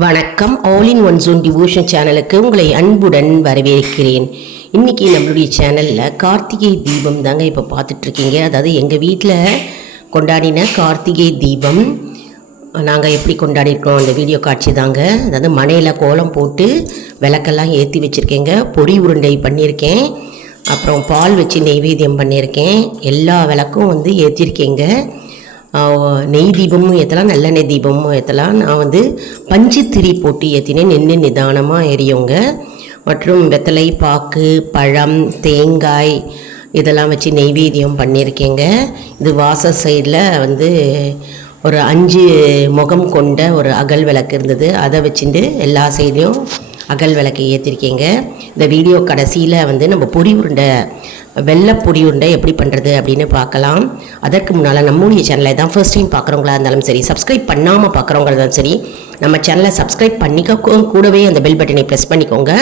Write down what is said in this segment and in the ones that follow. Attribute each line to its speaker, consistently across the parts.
Speaker 1: வணக்கம். All in one zone devotion சேனலுக்கு உங்களை அன்புடன் வரவேற்கிறேன். இன்றைக்கி நம்மளுடைய சேனலில் கார்த்திகை தீபம் தாங்க இப்போ பார்த்துட்ருக்கீங்க. அதாவது எங்கள் வீட்டில் கொண்டாடின கார்த்திகை தீபம். நாங்கள் எப்படி கொண்டாடிருக்கோம் அந்த வீடியோ காட்சி தாங்க. அதாவது மனையில் கோலம் போட்டு விளக்கெல்லாம் ஏற்றி வச்சுருக்கேங்க. பொடி உருண்டை பண்ணியிருக்கேன். அப்புறம் பால் வச்சு நெய்வேத்தியம் பண்ணியிருக்கேன். எல்லா விளக்கும் வந்து ஏற்றிருக்கேங்க நெய் தீபமும் ஏற்றலாம் நல்லெண்ணெய் தீபமும் ஏற்றலாம் நான் வந்து பஞ்சுத்திரி போட்டு ஏற்றினேன் நின்று நிதானமாக எரியவங்க. மற்றும் வெத்தலை பாக்கு பழம் தேங்காய் இதெல்லாம் வச்சு நெய்வேத்தியம் பண்ணியிருக்கேங்க. இது வாசல் சைடில் வந்து ஒரு அஞ்சு முகம் கொண்ட ஒரு அகல் விளக்கு இருந்தது. அதை வச்சுட்டு எல்லா சைட்லேயும் அகல் விளக்கு ஏற்றிருக்கீங்க இந்த வீடியோ கடைசியில் வந்து நம்ம பொறி உருண்டை வெள்ளை பொடி உருண்டை எப்படி பண்ணுறது அப்படின்னு பார்க்கலாம். அதற்கு முன்னால் நம்முடைய சேனலை தான் ஃபர்ஸ்ட் டைம் பார்க்குறவங்களா இருந்தாலும் சரி சப்ஸ்கிரைப் பண்ணாமல் பார்க்குறவங்களா இருந்தாலும் சரி நம்ம சேனலை சப்ஸ்கிரைப் பண்ணிக்க கூடவே அந்த பெல் பட்டனை ப்ரெஸ் பண்ணிக்கோங்க.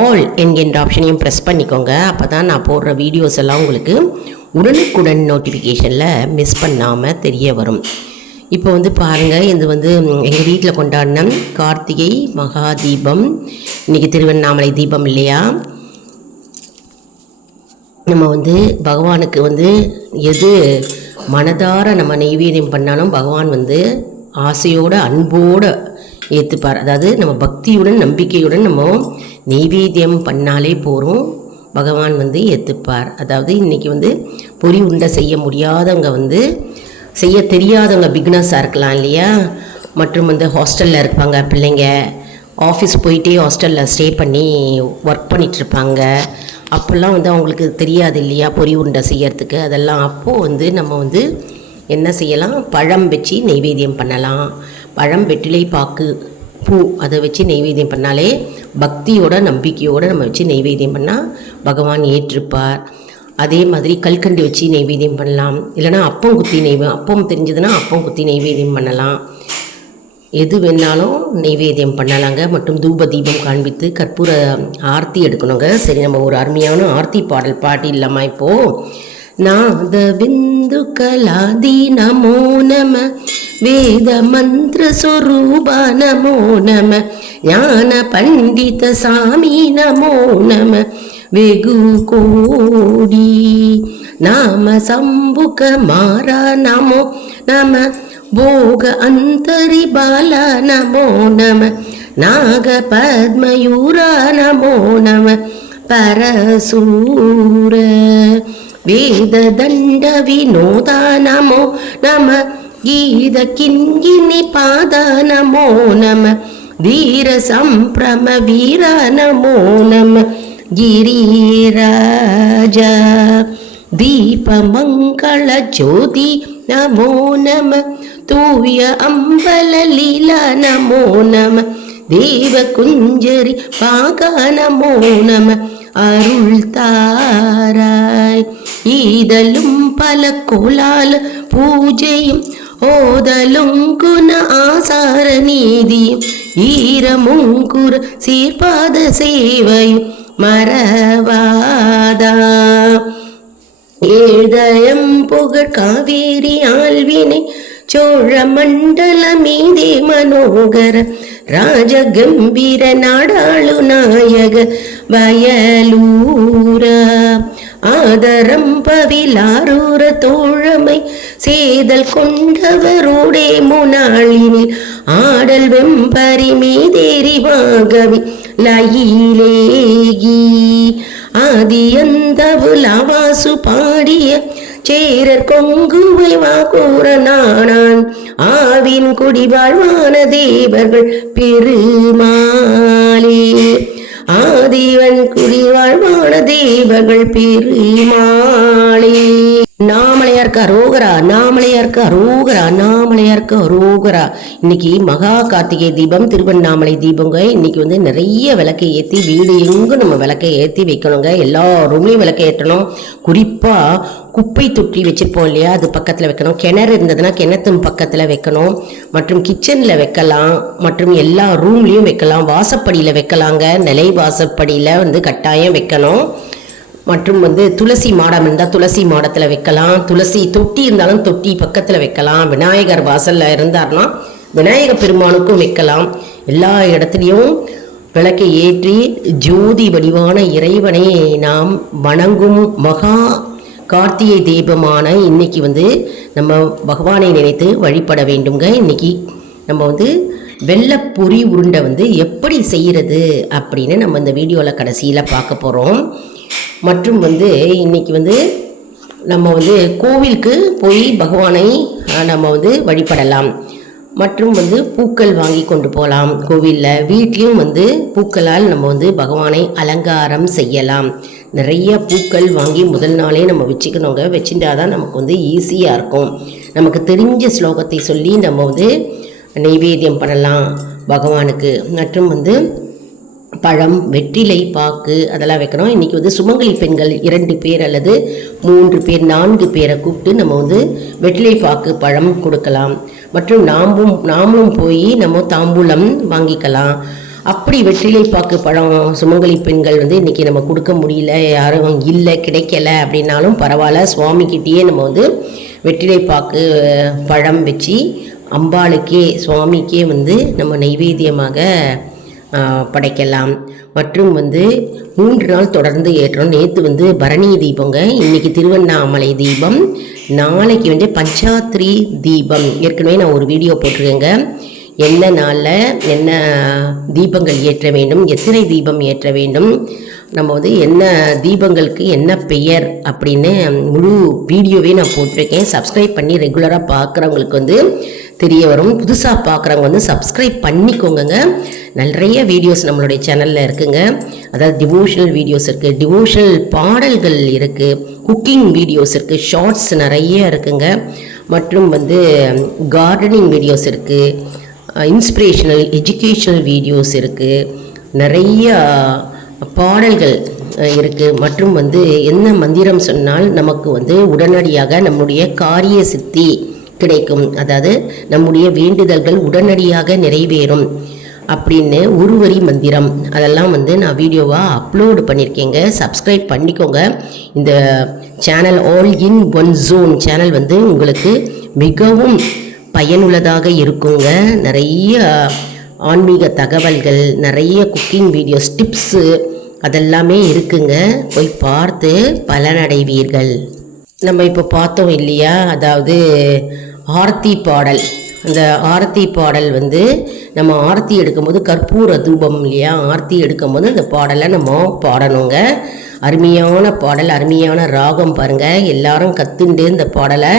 Speaker 1: ஆல் என்கின்ற ஆப்ஷனையும் ப்ரெஸ் பண்ணிக்கோங்க. அப்போ தான் நான் போடுற வீடியோஸ் எல்லாம் உங்களுக்கு உடனுக்குடன் நோட்டிஃபிகேஷனில் மிஸ் பண்ணாமல் தெரிய வரும். இப்போ வந்து பாருங்கள் இது வந்து எங்கள் வீட்டில் கொண்டாடின கார்த்திகை மகா தீபம் இன்றைக்கி திருவண்ணாமலை தீபம் இல்லையா? நம்ம வந்து பகவானுக்கு வந்து எது மனதார நம்ம நெய்வேதியம் பண்ணாலும் பகவான் வந்து ஆசையோடு அன்போடு ஏற்றுப்பார் அதாவது நம்ம பக்தியுடன் நம்பிக்கையுடன் நம்ம நெய்வேத்தியம் பண்ணாலே போகிறோம் பகவான் வந்து ஏற்றுப்பார் அதாவது இன்றைக்கி வந்து பொறி உண்டை செய்ய முடியாதவங்க வந்து செய்ய தெரியாதவங்க பிக்னஸாக இருக்கலாம் இல்லையா? மற்றும் வந்து ஹாஸ்டலில் இருப்பாங்க பிள்ளைங்க. ஆஃபீஸ் போயிட்டே ஹாஸ்டலில் ஸ்டே பண்ணி ஒர்க் பண்ணிகிட்ருப்பாங்க அப்போல்லாம் வந்து அவங்களுக்கு தெரியாது இல்லையா? பொரி உண்டை செய்யறதுக்கு. அதெல்லாம் அப்போது வந்து நம்ம வந்து என்ன செய்யலாம்? பழம் வச்சு நெய்வேத்தியம் பண்ணலாம். பழம் வெற்றிலை பாக்கு பூ அதை வச்சு நெய்வேத்தியம் பண்ணாலே பக்தியோட நம்பிக்கையோடு நம்ம வச்சு நெய்வேத்தியம் பண்ணால் பகவான் ஏற்றுப்பார் அதே மாதிரி கல்கண்டு வச்சு நெய்வேத்தியம் பண்ணலாம். இல்லைனா அப்பம் குத்தி நெய்வே அப்பம் தெரிஞ்சதுன்னா அப்பம் குத்தி நெய்வேத்தியம் பண்ணலாம். எது வேணாலும் நெய்வேத்தியம் பண்ணலாங்க. மற்றும் தூப தீபம் காண்பித்து கற்பூர ஆர்த்தி எடுக்கணுங்க. சரி நம்ம ஒரு அருமையான ஆர்த்தி பாடல் பாடிடலாமா இப்போ? நாத பிந்து கலாதி நமோ நம வேத மந்திர சொரூபா நமோ நம ஞான பண்டித சாமி நமோ நம வெகு கோடி. நாம சம்புக மாறா நமோ நம. भोग अन्तरि अन्तरिबाला नमो नम नागपद्मयूरा नमो नम परसूर। वेददण्डविनोदा नमो नम गीतकिङ्गिनिपाद नमो नमः धीरसम्प्रमवीरा नमो नम गिरिराज। दीपमङ्गलज्योति नमो नमः തൂവിയ അമ്പലലീല നമോ നമ ദേവകുഞ്ചരി പാക നമോ നമ അരുൾ താരായ് ഈതലും പല കുലാല പൂജയും ഓതലും കുന ആസാര നീതിയും ഈരമുങ്കുര സീർപാദ സേവയും മറവാദ ഏഴയം പുകഴ് കാവേരി ആൽവിനെ குண ஆசார நீதியும் ஈரமுங்குற சீர்பாத சேவையும் மறவாதா ஏழ்தயம் சோழ மண்டல மீதே மனோகர ராஜ கம்பீர நாடாளு நாயக வயலூர. ஆதரம் பவிலாரூர தோழமை சேதல் கொண்டவரோடே முனாளினில் ஆடல் வெம்பரி மீதேறிவாகவி லயிலேகி. ஆதியந்தவு லவாசு பாடிய சேரர் கொங்குவை வாக்கூற நானான். ஆவின் குடிவாழ்வான தேவர்கள் பெருமாளே. ஆதிவன் குடிவாழ்வான தேவர்கள் பெருமாளே. நாமளையாருக்கு அரோகரா நாமளையாருக்கு அரோகரா நாமளையாருக்கு அரோகரா. இன்னைக்கு மகா கார்த்திகை தீபம் திருவண்ணாமலை தீபங்க. இன்னைக்கு வந்து நிறைய விளக்கை ஏற்றி வீடு எங்கும் நம்ம விளக்கை ஏற்றி வைக்கணுங்க. எல்லா ரூம்லையும் விளக்கை ஏற்றணும். குறிப்பாக குப்பை தொட்டி வச்சுருப்போம் இல்லையா? அது பக்கத்தில் வைக்கணும். கிணறு இருந்ததுன்னா கிணத்து பக்கத்தில் வைக்கணும். மற்றும் கிச்சனில் வைக்கலாம். மற்றும் எல்லா ரூம்லேயும் வைக்கலாம். வாசப்படியில் வைக்கலாங்க. நிலை வாசப்படியில் வந்து கட்டாயம் வைக்கணும். மற்றும் வந்து துளசி மாடம் இருந்தால் துளசி மாடத்தில் வைக்கலாம். துளசி தொட்டி இருந்தாலும் தொட்டி பக்கத்தில் வைக்கலாம். விநாயகர் வாசலில் இருந்தார்னா விநாயக பெருமானுக்கும் வைக்கலாம். எல்லா இடத்துலையும் விளக்கை ஏற்றி ஜோதி வடிவான இறைவனை நாம் வணங்கும் மகா கார்த்திகை தீபமான இன்னைக்கு வந்து நம்ம பகவானை நினைத்து வழிபட வேண்டுங்க. இன்னைக்கு நம்ம வந்து வெள்ளப்பொரி உருண்டை வந்து எப்படி செய்கிறது அப்படின்னு நம்ம இந்த வீடியோவில் கடைசியில் பார்க்க போகிறோம் மற்றும் வந்து இன்னைக்கு வந்து நம்ம வந்து கோவிலுக்கு போய் பகவானை நம்ம வந்து வழிபடலாம். மற்றும் வந்து பூக்கள் வாங்கி கொண்டு போகலாம் கோவிலில் வீட்லேயும் வந்து பூக்களால் நம்ம வந்து பகவானை அலங்காரம் செய்யலாம். நிறைய பூக்கள் வாங்கி முதல் நாளே நம்ம வச்சுக்கணுங்க. வச்சுட்டா தான் நமக்கு வந்து ஈஸியாக இருக்கும். நமக்கு தெரிஞ்ச ஸ்லோகத்தை சொல்லி நம்ம வந்து நைவேத்தியம் பண்ணலாம் பகவானுக்கு. மற்றும் வந்து பழம் வெற்றிலை பாக்கு அதெல்லாம் வைக்கிறோம் இன்றைக்கி வந்து சுமங்கலி பெண்கள் இரண்டு பேர் அல்லது மூன்று பேர் நான்கு பேரை கூப்பிட்டு நம்ம வந்து வெற்றிலை பாக்கு பழம் கொடுக்கலாம். மற்றும் நாமும் நாமும் போய் நம்ம தாம்பூலம் வாங்கிக்கலாம். அப்படி வெற்றிலை பாக்கு பழம் சுமங்கலி பெண்கள் வந்து இன்றைக்கி நம்ம கொடுக்க முடியல யாரும் இல்லை கிடைக்கல அப்படின்னாலும் பரவாயில்ல. சுவாமிக்கிட்டேயே நம்ம வந்து வெற்றிலை பாக்கு பழம் வச்சு அம்பாளுக்கே சுவாமிக்கே வந்து நம்ம நைவேத்தியமாக படைக்கலாம். மற்றும் வந்து மூன்று நாள் தொடர்ந்து ஏற்றோம் நேற்று வந்து பரணி தீபங்க. இன்னைக்கு திருவண்ணாமலை தீபம். நாளைக்கு வந்து பஞ்சாத்ரி தீபம். ஏற்கனவே நான் ஒரு வீடியோ போட்டிருக்கேங்க. என்ன நாளில் என்ன தீபங்கள் ஏற்ற வேண்டும்? எத்தனை தீபம் ஏற்ற வேண்டும்? நம்ம வந்து என்ன தீபங்களுக்கு என்ன பெயர் அப்படின்னு முழு வீடியோவே நான் போட்டிருக்கேன். சப்ஸ்கிரைப் பண்ணி ரெகுலராக பார்க்குறவங்களுக்கு வந்து தெரிய வரும். புதுசாக பார்க்குறவங்க வந்து சப்ஸ்கிரைப் பண்ணிக்கோங்க நிறைய வீடியோஸ் நம்மளுடைய சேனலில் இருக்குங்க. அதாவது டிவோஷனல் வீடியோஸ் இருக்குது டிவோஷனல் பாடல்கள் இருக்குது குக்கிங் வீடியோஸ் இருக்குது ஷார்ட்ஸ் நிறைய இருக்குங்க. மற்றும் வந்து கார்டனிங் வீடியோஸ் இருக்குது இன்ஸ்பிரேஷனல் எஜுகேஷனல் வீடியோஸ் இருக்குது நிறையா பாடல்கள் இருக்குது மற்றும் வந்து என்ன மந்திரம் சொன்னால் நமக்கு வந்து உடனடியாக நம்முடைய காரிய சித்தி கிடைக்கும். அதாவது நம்முடைய வேண்டுதல்கள் உடனடியாக நிறைவேறும் அப்படின்னு உருவரி மந்திரம். அதெல்லாம் வந்து நான் வீடியோவாக அப்லோடு பண்ணியிருக்கேங்க சப்ஸ்கிரைப் பண்ணிக்கோங்க. இந்த channel all in one zone channel வந்து உங்களுக்கு மிகவும் பயனுள்ளதாக இருக்குங்க. நிறைய ஆன்மீக தகவல்கள் நிறைய குக்கிங் வீடியோஸ் டிப்ஸு அதெல்லாமே இருக்குங்க. போய் பார்த்து பலனடைவீர்கள். நம்ம இப்போ பார்த்தோம் இல்லையா? அதாவது ஆர்த்தி பாடல். அந்த ஆரத்தி பாடல் வந்து நம்ம ஆரத்தி எடுக்கும்போது கற்பூர தூபம் இல்லையா? ஆர்த்தி எடுக்கும்போது அந்த பாடலை நம்ம பாடணுங்க. அருமையான பாடல் அருமையான ராகம் பாருங்கள் எல்லாரும் கத்துண்டு இந்த பாடலை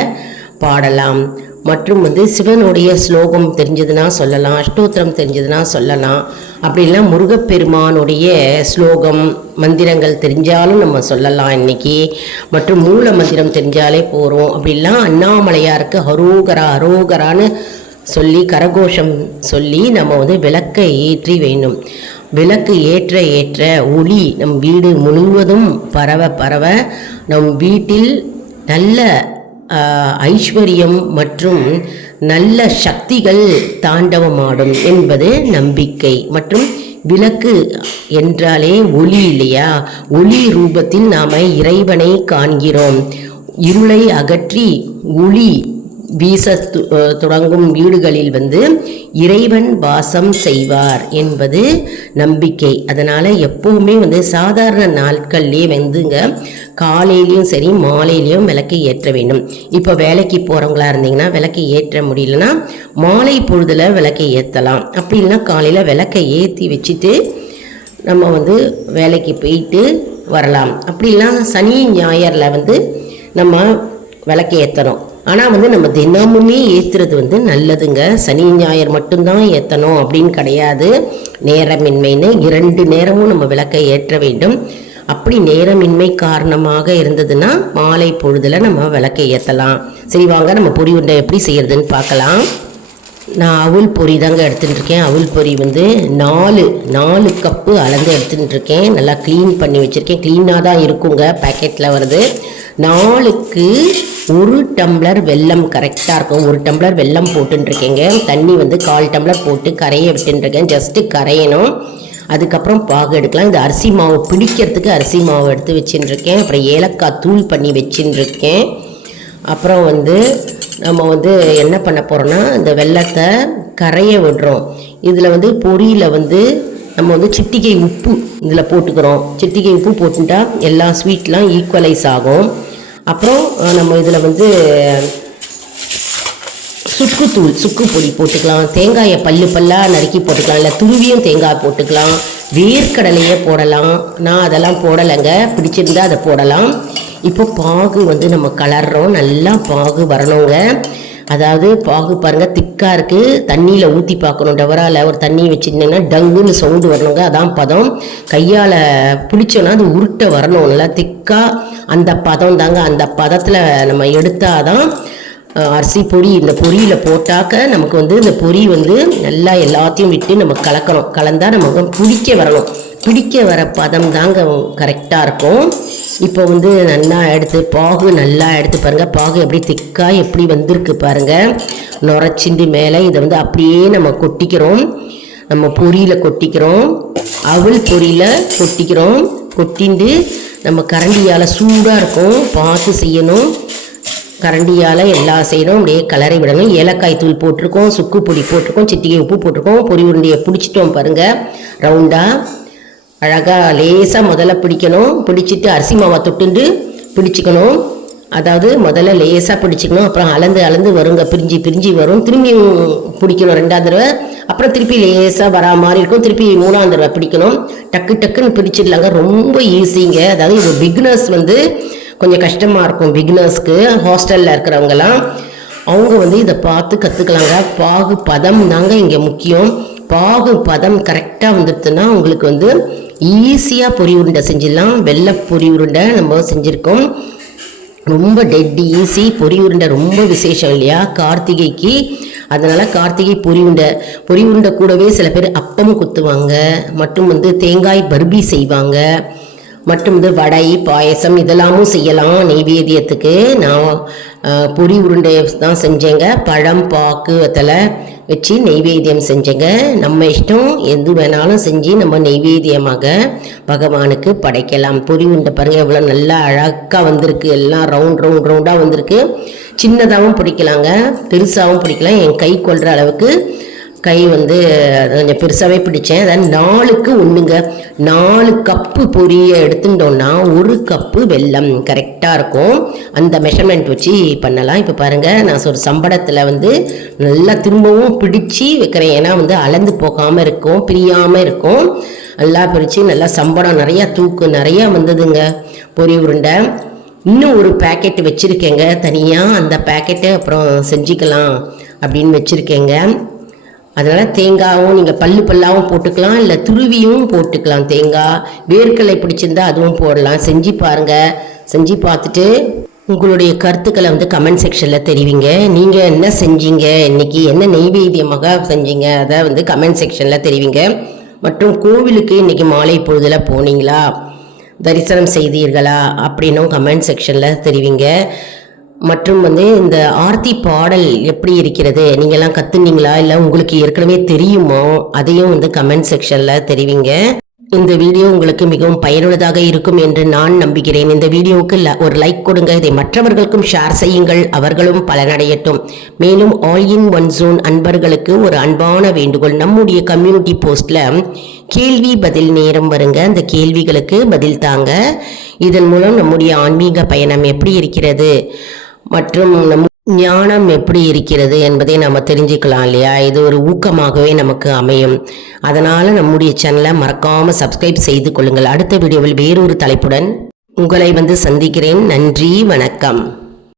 Speaker 1: பாடலாம். மற்றும் வந்து சிவனுடைய ஸ்லோகம் தெரிஞ்சதுன்னா சொல்லலாம் அஷ்டோத்திரம் தெரிஞ்சதுன்னா சொல்லலாம். அப்படிலாம் முருகப்பெருமானுடைய ஸ்லோகம் மந்திரங்கள் தெரிஞ்சாலும் நம்ம சொல்லலாம் இன்னைக்கு. மற்றும் மூல மந்திரம் தெரிஞ்சாலே போகிறோம் அப்படிலாம் அண்ணாமலையாருக்கு ஹரோகரா ஹரோகரான்னு சொல்லி கரகோஷம் சொல்லி நம்ம வந்து விளக்கை ஏற்றி வேண்டும். விளக்கு ஏற்ற ஏற்ற ஒளி நம் வீடு முழுவதும் பரவ பரவ நம் வீட்டில் நல்ல ஐஸ்வர்யம் மற்றும் நல்ல சக்திகள் தாண்டவமாடும் என்பது நம்பிக்கை. மற்றும் விளக்கு என்றாலே ஒளி இல்லையா? ஒளி ரூபத்தில் நாம் இறைவனை காண்கிறோம். இருளை அகற்றி ஒளி வீச தொடங்கும் வீடுகளில் வந்து இறைவன் வாசம் செய்வார் என்பது நம்பிக்கை. அதனால் எப்போவுமே வந்து சாதாரண நாட்கள்லேயே வந்துங்க காலையிலையும் சரி மாலையிலையும் விளக்கை ஏற்ற வேண்டும். இப்போ வேலைக்கு போகிறவங்களா இருந்தீங்கன்னா விளக்கை ஏற்ற முடியலன்னா மாலை பொழுதில் விளக்கை ஏற்றலாம் அப்படி இல்லைன்னா காலையில் விளக்கை ஏற்றி வச்சுட்டு நம்ம வந்து வேலைக்கு போயிட்டு வரலாம். அப்படிலாம் சனி ஞாயிறில் வந்து நம்ம விளக்கு ஏற்றணும் ஆனால் வந்து நம்ம தினமுமே ஏற்றுறது வந்து நல்லதுங்க. சனி ஞாயிறு மட்டும்தான் ஏற்றணும் அப்படின்னு கிடையாது. நேரமின்மைன்னு இரண்டு நேரமும் நம்ம விளக்கை ஏற்ற வேண்டும். அப்படி நேரமின்மை காரணமாக இருந்ததுன்னா மாலை பொழுதில் நம்ம விளக்கை ஏற்றலாம் சரி வாங்க நம்ம பொறி உண்டை எப்படி செய்கிறதுன்னு பார்க்கலாம். நான் அவுல் பொறி தாங்க எடுத்துகிட்டு இருக்கேன் அவுல் பொரி வந்து நாலு நாலு கப்பு அளந்து எடுத்துகிட்டு இருக்கேன் நல்லா க்ளீன் பண்ணி வச்சுருக்கேன். க்ளீனாக தான் இருக்குங்க. பேக்கெட்டில் வருது. நாலுக்கு ஒரு டம்ளர் வெல்லம் கரெக்டாக இருக்கும். ஒரு டம்ளர் வெல்லம் போட்டுருக்கேங்க தண்ணி வந்து கால் டம்ளர் போட்டு கரைய விட்டுருக்கேன் ஜஸ்ட்டு கரையணும். அதுக்கப்புறம் பாகு எடுக்கலாம். இந்த அரிசி மாவு பிடிக்கிறதுக்கு அரிசி மாவு எடுத்து வச்சுட்டுருக்கேன் அப்புறம் ஏலக்காய் தூள் பண்ணி வச்சுட்டுருக்கேன் அப்புறம் வந்து நம்ம வந்து என்ன பண்ண போகிறோன்னா இந்த வெள்ளத்தை கரைய விடுறோம். இதில் வந்து பொரியில் வந்து நம்ம வந்து சிட்டிகை உப்பு இதில் போட்டுக்கிறோம். சிட்டிகை உப்பு போட்டுட்டா எல்லா ஸ்வீட்லாம் ஈக்குவலைஸ் ஆகும். அப்புறம் நம்ம இதில் வந்து சுக்குத்தூள் சுக்கு பொடி போட்டுக்கலாம். தேங்காயை பல்லு பல்லாக நறுக்கி போட்டுக்கலாம். இல்லை துருவியும் தேங்காய் போட்டுக்கலாம். வேர்க்கடலையே போடலாம். நான் அதெல்லாம் போடலைங்க. பிடிச்சிருந்தா அதை போடலாம். இப்போ பாகு வந்து நம்ம கலர்றோம். நல்லா பாகு வரணுங்க. அதாவது பாகு பாருங்கள் திக்காக இருக்குது தண்ணியில் ஊற்றி பார்க்கணும். டவரால் ஒரு தண்ணி வச்சுருந்தீங்கன்னா டங்குன்னு சவுண்டு வரணுங்க. அதான் பதம். கையால் பிடிச்சோன்னா அது உருட்டை வரணும். நல்லா திக்காக அந்த பதம் தாங்க. அந்த பதத்தில் நம்ம எடுத்தாதான் தான் அரிசி பொடி இந்த பொரியில் போட்டாக்க நமக்கு வந்து இந்த பொரி வந்து நல்லா எல்லாத்தையும் விட்டு நம்ம கலக்கணும். கலந்தால் நமக்கு பிடிக்க வரணும். பிடிக்க வர பதம் தாங்க கரெக்டாக இருக்கும். இப்போ வந்து நல்லா எடுத்து பாகு நல்லா எடுத்து பாருங்கள் பாகு எப்படி திக்காக எப்படி வந்திருக்கு பாருங்கள் நுரைச்சிந்து மேலே இதை வந்து அப்படியே நம்ம கொட்டிக்கிறோம். நம்ம பொரியில் கொட்டிக்கிறோம். அவள் பொரியில் கொட்டிக்கிறோம். கொட்டிண்டு நம்ம கரண்டியால் சூடாக இருக்கும். பார்த்து செய்யணும். கரண்டியால் எல்லாம் செய்யணும் அப்படியே கலரை விடணும். ஏலக்காய் தூள் போட்டிருக்கோம் சுக்கு பொடி போட்டிருக்கோம் சிட்டிகை உப்பு போட்டிருக்கோம் பொரி உருண்டையை பிடிச்சிட்டோம் பாருங்கள் ரவுண்டாக அழகாக லேசாக முதல்ல பிடிக்கணும். பிடிச்சிட்டு அரிசி மாவை தொட்டுண்டு பிடிச்சிக்கணும். அதாவது முதல்ல லேசாக பிடிச்சிக்கணும். அப்புறம் அளந்து அளந்து வருங்க. பிரிஞ்சு பிரிஞ்சு வரும். திரும்பியும் பிடிக்கணும் ரெண்டாவது தடவை. அப்புறம் திருப்பி லேசாக வரா மாதிரி இருக்கும். திருப்பி மூணாவது தடவை பிடிக்கணும். டக்கு டக்குன்னு பிடிச்சிடலாங்க. ரொம்ப ஈஸிங்க. அதாவது இது பிக்னர்ஸ் வந்து கொஞ்சம் கஷ்டமாக இருக்கும். பிக்னர்ஸ்க்கு ஹாஸ்டலில் இருக்கிறவங்கலாம் அவங்க வந்து இதை பார்த்து கற்றுக்கலாங்க பாகு பதம் தாங்க இங்கே முக்கியம். பாகு பதம் கரெக்டாக வந்துடுதுன்னா உங்களுக்கு வந்து ஈஸியாக பொரி உருண்டை செஞ்சிடலாம். வெள்ளை பொரி உருண்டை நம்ம செஞ்சுருக்கோம். ரொம்ப டெட் ஈஸி பொரி உருண்டை ரொம்ப விசேஷம் இல்லையா? கார்த்திகைக்கு. அதனால் கார்த்திகை பொரி உருண்டை. பொரி உருண்டை கூடவே சில பேர் அப்பம் குத்துவாங்க. மற்றும் வந்து தேங்காய் பர்பி செய்வாங்க. மற்றும் வந்து வடை பாயசம் இதெல்லாமும் செய்யலாம் நெய்வேதியத்துக்கு நான் பொரி உருண்டை தான் செஞ்சேங்க. பழம் பாக்கு வத்தலை. வச்சு நெய்வேத்தியம் செஞ்சேங்க. நம்ம இஷ்டம் எது வேணாலும் செஞ்சு நம்ம நெய்வேத்தியமாக பகவானுக்கு படைக்கலாம். பொறி உண்டை பாருங்கள் எவ்வளோ நல்லா அழகாக வந்திருக்கு. எல்லாம் ரவுண்ட் ரவுண்ட் ரவுண்டாக வந்திருக்கு. சின்னதாகவும் பிடிக்கலாங்க பெருசாகவும் பிடிக்கலாம். என் கை கொள்கிற அளவுக்கு கை வந்து கொஞ்சம் பெருசாகவே பிடிச்சேன். அதாவது நாலுக்கு ஒன்றுங்க நாலு கப்பு பொரியை எடுத்துட்டோம்னா ஒரு கப்பு வெல்லம் கரெக்டாக இருக்கும். அந்த மெஷர்மெண்ட் வச்சு பண்ணலாம். இப்போ பாருங்கள் நான் ஒரு சம்படத்தில் வந்து நல்லா திரும்பவும் பிடிச்சி வைக்கிறேன். ஏன்னா வந்து அளந்து போகாமல் இருக்கும் பிரியாமல் இருக்கும். நல்லா பிரித்து நல்லா சம்படம் நிறையா தூக்கு நிறையா வந்ததுங்க. பொரி உருண்டை. இன்னும் ஒரு பேக்கெட் வச்சுருக்கேங்க. தனியாக அந்த பேக்கெட்டை அப்புறம் செஞ்சுக்கலாம் அப்படின்னு வச்சுருக்கேங்க. அதனால் தேங்காயும் நீங்கள் பல்லு பல்லாவும் போட்டுக்கலாம் இல்லை துருவியும் போட்டுக்கலாம். தேங்காய் வேர்க்கடலை பிடிச்சிருந்தா அதுவும் போடலாம். செஞ்சு பாருங்கள் செஞ்சு பார்த்துட்டு உங்களுடைய கருத்துக்களை வந்து கமெண்ட் செக்ஷனில் தெரிவிங்க. நீங்கள் என்ன செஞ்சீங்க? இன்னைக்கு என்ன நெய்வேத்தியமாக செஞ்சீங்க? அதை வந்து கமெண்ட் செக்ஷனில் தெரிவிங்க. மற்றும் கோவிலுக்கு இன்னைக்கு மாலை பொழுதில் போனீங்களா? தரிசனம் செய்தீர்களா? அப்படின்னும் கமெண்ட் செக்ஷனில் தெரிவிங்க. மற்றும் வந்து இந்த ஆர்த்தி பாடல் எப்படி இருக்கிறது? நீங்கள்லாம் கத்துனீங்களா? இல்லை உங்களுக்கு ஏற்கனவே தெரியுமோ? அதையும் வந்து கமெண்ட் செக்ஷனில் தெரிவிங்க. இந்த வீடியோ உங்களுக்கு மிகவும் பயனுள்ளதாக இருக்கும் என்று நான் நம்புகிறேன். இந்த வீடியோவுக்கு ல- ஒரு லைக் கொடுங்க. இதை மற்றவர்களுக்கும் ஷேர் செய்யுங்கள். அவர்களும் பலனடையட்டும். மேலும் ஆல் இன் ஒன் ஜோன் அன்பர்களுக்கு ஒரு அன்பான வேண்டுகோள். நம்முடைய கம்யூனிட்டி போஸ்ட்ல கேள்வி பதில் நேரம் வருங்க. அந்த கேள்விகளுக்கு பதில் தாங்க. இதன் மூலம் நம்முடைய ஆன்மீக பயணம் எப்படி இருக்கிறது? மற்றும் நம் ஞானம் எப்படி இருக்கிறது என்பதை நம்ம தெரிஞ்சுக்கலாம் இல்லையா? இது ஒரு ஊக்கமாகவே நமக்கு அமையும். அதனால் நம்முடைய சேனலை மறக்காமல் சப்ஸ்கிரைப் செய்து கொள்ளுங்கள். அடுத்த வீடியோவில் வேறொரு தலைப்புடன் உங்களை வந்து சந்திக்கிறேன். நன்றி வணக்கம்.